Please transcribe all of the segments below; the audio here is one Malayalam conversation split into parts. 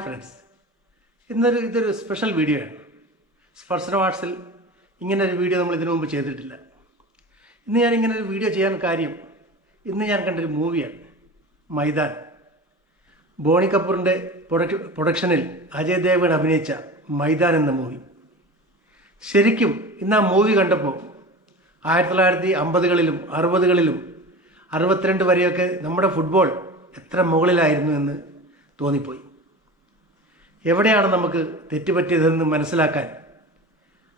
ഹായ് ഫ്രണ്ട്സ്, ഇതൊരു സ്പെഷ്യൽ വീഡിയോ ആണ്. സ്പർശന വാട്സിൽ ഇങ്ങനെ ഒരു വീഡിയോ നമ്മൾ ഇതിനു മുമ്പ് ചെയ്തിട്ടില്ല. ഇന്ന് ഞാൻ ഇങ്ങനെ ഒരു വീഡിയോ ചെയ്യാൻ കാര്യം, ഇന്ന് ഞാൻ കണ്ടൊരു മൂവിയാണ് മൈതാൻ. ബോണി കപൂറിൻ്റെ പ്രൊഡക്ഷനിൽ അജയ് ദേവ്ഗൺ അഭിനയിച്ച മൈതാൻ എന്ന മൂവി. ശരിക്കും ഇന്ന് ആ മൂവി കണ്ടപ്പോൾ 1950കളിലും 60കളിലും 62 വരെയൊക്കെ നമ്മുടെ ഫുട്ബോൾ എത്ര മുകളിലായിരുന്നു എന്ന് തോന്നിപ്പോയി. എവിടെയാണ് നമുക്ക് തെറ്റുപറ്റിയതെന്ന് മനസ്സിലാക്കാൻ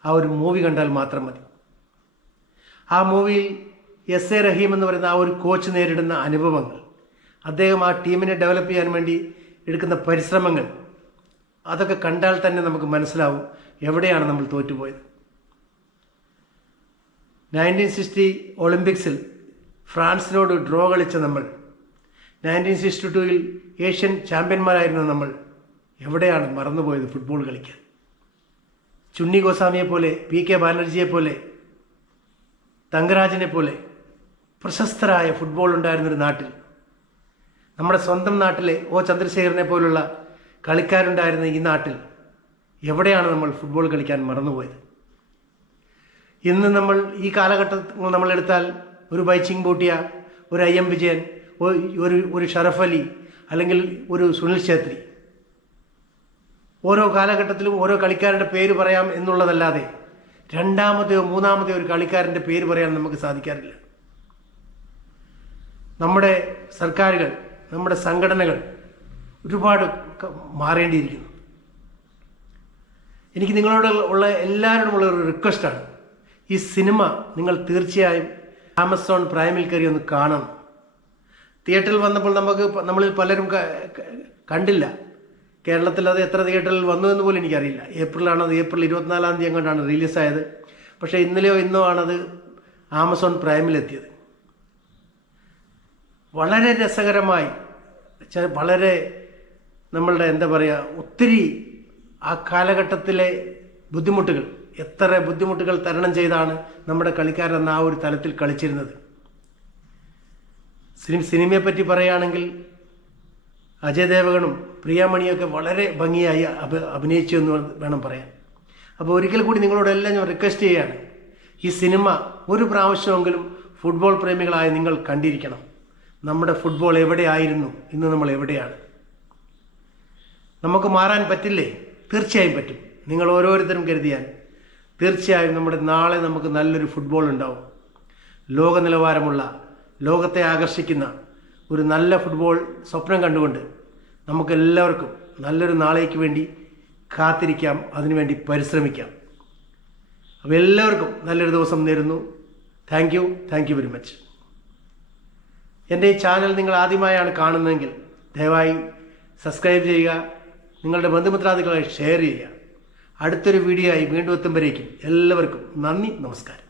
ആ ഒരു മൂവി കണ്ടാൽ മാത്രം മതി. ആ മൂവിയിൽ എസ് എ റഹീം എന്ന് പറയുന്ന ആ ഒരു കോച്ച് നേരിടുന്ന അനുഭവങ്ങൾ, അദ്ദേഹം ആ ടീമിനെ ഡെവലപ്പ് ചെയ്യാൻ വേണ്ടി എടുക്കുന്ന പരിശ്രമങ്ങൾ, അതൊക്കെ കണ്ടാൽ തന്നെ നമുക്ക് മനസ്സിലാവും എവിടെയാണ് നമ്മൾ തോറ്റുപോയത്. 1960 ഒളിമ്പിക്സിൽ ഫ്രാൻസിനോട് ഡ്രോ കളിച്ച നമ്മൾ, 1962 ഏഷ്യൻ ചാമ്പ്യന്മാരായിരുന്ന നമ്മൾ എവിടെയാണ് മറന്നുപോയത് ഫുട്ബോൾ കളിക്കാൻ? ചുണ്ണി ഗോസ്വാമിയെ പോലെ, PK ബാനർജിയെ പോലെ, തങ്കരാജിനെ പോലെ പ്രശസ്തരായ ഫുട്ബോൾ ഉണ്ടായിരുന്നൊരു നാട്ടിൽ, നമ്മുടെ സ്വന്തം നാട്ടിലെ O ചന്ദ്രശേഖരനെ പോലുള്ള കളിക്കാരുണ്ടായിരുന്ന ഈ നാട്ടിൽ എവിടെയാണ് നമ്മൾ ഫുട്ബോൾ കളിക്കാൻ മറന്നുപോയത്? ഇന്ന് നമ്മൾ ഈ കാലഘട്ടത്തിൽ നമ്മളെടുത്താൽ ഒരു ബൈച്ചിങ് ബൂട്ടിയ, ഒരു IM വിജയൻ, ഒരു ഷറഫ് അലി, അല്ലെങ്കിൽ ഒരു സുനിൽ ഛേത്രി, ഓരോ കാലഘട്ടത്തിലും ഓരോ കളിക്കാരുടെ പേര് പറയാം എന്നുള്ളതല്ലാതെ രണ്ടാമത്തെയോ മൂന്നാമത്തെയോ ഒരു കളിക്കാരൻ്റെ പേര് പറയാൻ നമുക്ക് സാധിക്കാറില്ല. നമ്മുടെ സർക്കാരുകൾ, നമ്മുടെ സംഘടനകൾ ഒരുപാട് മാറേണ്ടിയിരിക്കുന്നു. എനിക്ക് നിങ്ങളോട് ഉള്ള എല്ലാവരോടുമുള്ള ഒരു റിക്വസ്റ്റാണ്, ഈ സിനിമ നിങ്ങൾ തീർച്ചയായും ആമസോൺ പ്രൈമിൽ കയറി ഒന്ന് കാണണം. തിയേറ്ററിൽ വന്നപ്പോൾ നമ്മളിൽ പലരും കണ്ടില്ല. കേരളത്തിൽ അത് എത്ര തിയേറ്ററിൽ വന്നു എന്ന് പോലും എനിക്കറിയില്ല. ഏപ്രിൽ 24-ാം തീയതി എങ്ങോട്ടാണ് റിലീസായത്. പക്ഷേ ഇന്നലെയോ ഇന്നോ ആണത് ആമസോൺ പ്രൈമിലെത്തിയത്. വളരെ രസകരമായി, വളരെ നമ്മളുടെ ഒത്തിരി ആ കാലഘട്ടത്തിലെ ബുദ്ധിമുട്ടുകൾ, എത്ര ബുദ്ധിമുട്ടുകൾ തരണം ചെയ്താണ് നമ്മുടെ കളിക്കാരെന്ന ആ ഒരു തലത്തിൽ കളിച്ചിരുന്നത്. സിനിമയെ പറ്റി പറയുകയാണെങ്കിൽ അജയ് ദേവഗണും പ്രിയാമണിയൊക്കെ വളരെ ഭംഗിയായി അഭിനയിച്ചു എന്ന് വേണം പറയാൻ. അപ്പോൾ ഒരിക്കൽ കൂടി നിങ്ങളോടെല്ലാം ഞാൻ റിക്വസ്റ്റ് ചെയ്യുകയാണ്, ഈ സിനിമ ഒരു പ്രാവശ്യമെങ്കിലും ഫുട്ബോൾ പ്രേമികളായ നിങ്ങൾ കണ്ടിരിക്കണം. നമ്മുടെ ഫുട്ബോൾ എവിടെയായിരുന്നു, ഇന്ന് നമ്മൾ എവിടെയാണ്? നമുക്ക് മാറാൻ പറ്റില്ലേ? തീർച്ചയായും പറ്റും. നിങ്ങൾ ഓരോരുത്തരും കരുതിയാൽ തീർച്ചയായും നമ്മുടെ നാളെ നമുക്ക് നല്ലൊരു ഫുട്ബോൾ ഉണ്ടാവും. ലോക നിലവാരമുള്ള, ലോകത്തെ ആകർഷിക്കുന്ന ഒരു നല്ല ഫുട്ബോൾ സ്വപ്നം കണ്ടുകൊണ്ട് നമുക്കെല്ലാവർക്കും നല്ലൊരു നാളേക്ക് വേണ്ടി കാത്തിരിക്കാം, അതിനുവേണ്ടി പരിശ്രമിക്കാം. അപ്പോൾ എല്ലാവർക്കും നല്ലൊരു ദിവസം നേരുന്നു. Thank you very much. എൻ്റെ ഈ ചാനൽ നിങ്ങൾ ആദ്യമായാണ് കാണുന്നതെങ്കിൽ ദയവായി സബ്സ്ക്രൈബ് ചെയ്യുക, നിങ്ങളുടെ ബന്ധുമിത്രാദികളായി ഷെയർ ചെയ്യുക. അടുത്തൊരു വീഡിയോ ആയി വീണ്ടും എത്തുമ്പോഴേക്കും എല്ലാവർക്കും നന്ദി, നമസ്കാരം.